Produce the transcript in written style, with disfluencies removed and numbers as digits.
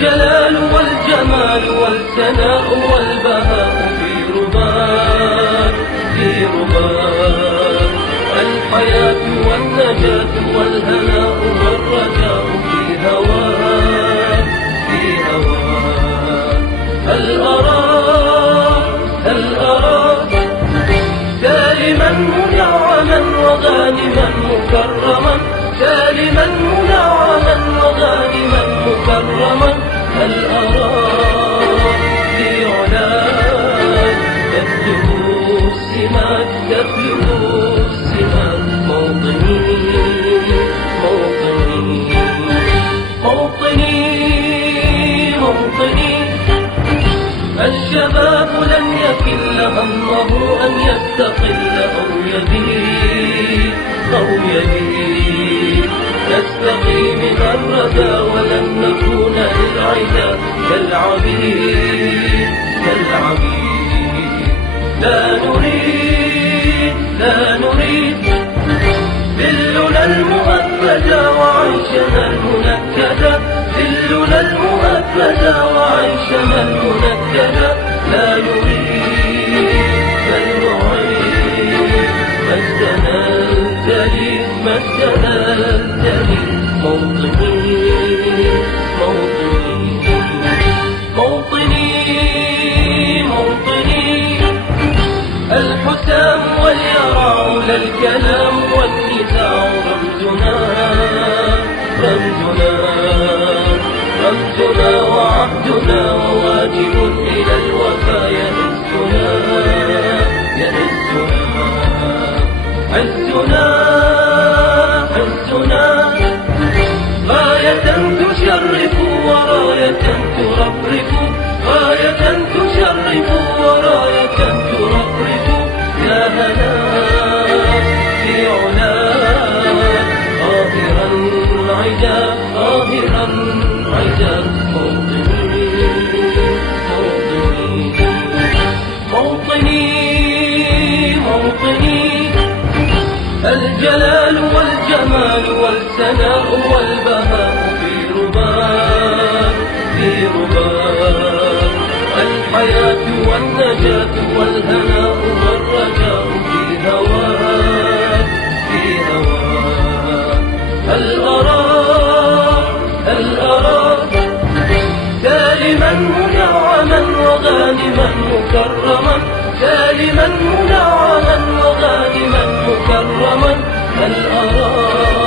الجلال والجمال والثناء والبهاء في رباك الحياة والنجاة والهناء والرجاء في هواك هل أراك سالما منعما وغانما مكرما سالما منعما وغانما مكرما هل أراك في علاك تبلغ السمات موطني الشباب لن يكل همه أن يستقل أو يبيد نستقي من الردى ولن نكون للعدا كالعبيد لا نريد ذلنا المؤبدا وعيشنا المنكدا ذلنا المؤبدا وعيشنا المنكدا لا نريد بل نعيد مجدنا الجليل موطني الحسام واليرع لا الكلام والنزاع رمزنا وعهدنا وواجب إلى الوفا يهزنا عزنا غاية تشرف وراية ترفرف غاية تشرف وراية ترفرف يا هنا في علاك ظاهرا عدا موطني الجلال والجمال والثناء والبهاء في رباك الحياة والنجاة والهناء والرجاء في هواك هل أراك سالما منعما وغانما مكرما سالما منعما وغانما مكرما هل أراك